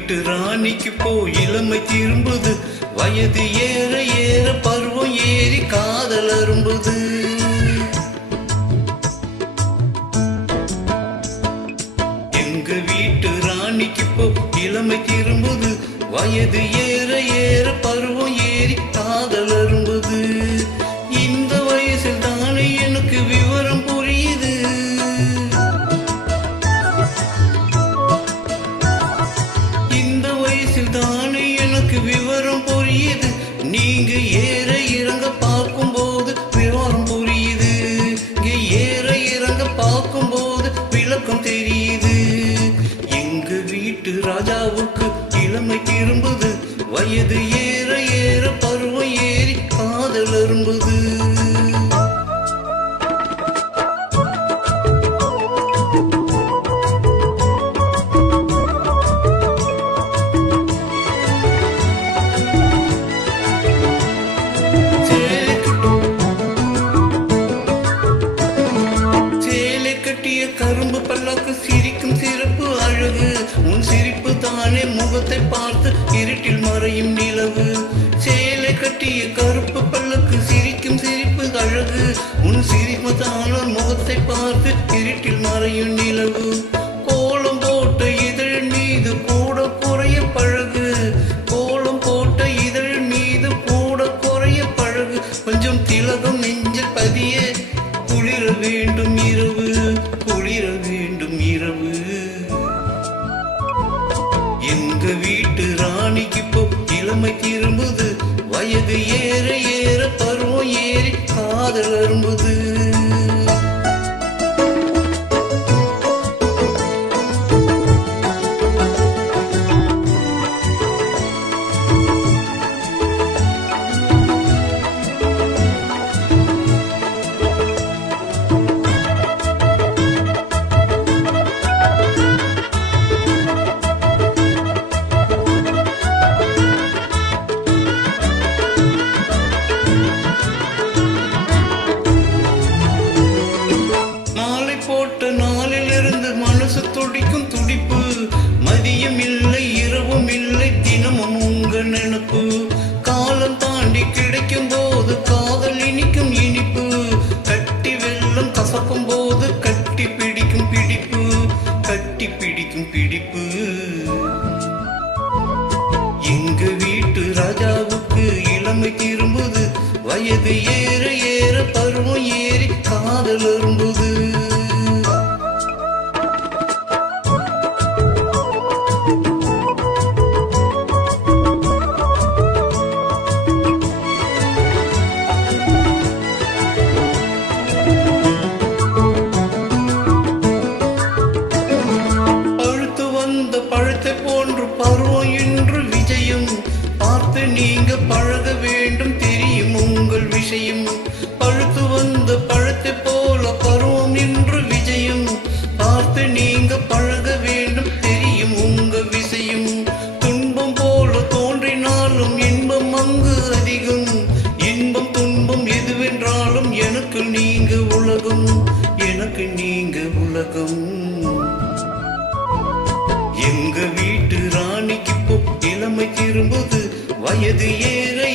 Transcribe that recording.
வீட்டு ராணிக்கு போ இளமை திரும்புது. வயது ஏற ஏற பருவம் ஏறி காதல் அரும்புது. எங்க வீட்டு ராணிக்கு போ இளமை திரும்புது. வயது ஏற ஏற பருவம் ஏறி காதல் அரும்புது. விவரம் புரியுது. நீங்க ஏற இறங்க பார்க்கும்போது விவரம் புரியுது. இங்க ஏற இறங்க பார்க்கும் போது விளக்கம் தெரியுது. எங்க வீட்டு ராஜாவுக்கு இளமை திரும்புது. வயது ஏற ஏற பருவம் ஏறி காதல் அரும்புது. கட்டிய கரும்பு பல்லாக்கு சிரிக்கும் சிறப்பு அழகு. உன் சிரிப்பு தானே முகத்தை பார்த்து இருட்டில் மறையும் நிலவு. சேலை கட்டிய கருப்பு பல்லுக்கு சிரிக்கும் சிரிப்பு அழகு. உன் சிரிப்பு தானோ முகத்தை பார்த்து இருட்டில் மறையும் நிலவு. இளமை திரும்புது. வயது ஏற மதியம் இல்லை இரவும் இல்லை தினமும் உங்க நினப்பு காலம் தாண்டி கிடைக்கும் போது காதல் இனிக்கும் இனிப்பு. கட்டி வெள்ளம் கசக்கும் போது கட்டி பிடிக்கும் பிடிப்பு. கட்டி பிடிக்கும் பிடிப்பு. எங்க வீட்டு ராஜாவுக்கு இளமை திரும்புது. வயது ஏற ஏற பருவம் ஏற பார்த்து நீங்க பழக வேண்டும் தெரியும் உங்கள் விஷயம். பழுத்து வந்த பழத்தை போல பருவம் என்று விஜயம். பார்த்து நீங்க பழக வேண்டும் தெரியும் உங்க விஷயம். துன்பம் போல தோன்றினாலும் இன்பம் அங்கு அதிகம். இன்பம் துன்பம் எதுவென்றாலும் எனக்கு நீங்க உலகம். எனக்கு நீங்க உலகம். எங்க வீட்டு ராணிக்கு போ இளமை திரும்புது. Vay yedi yere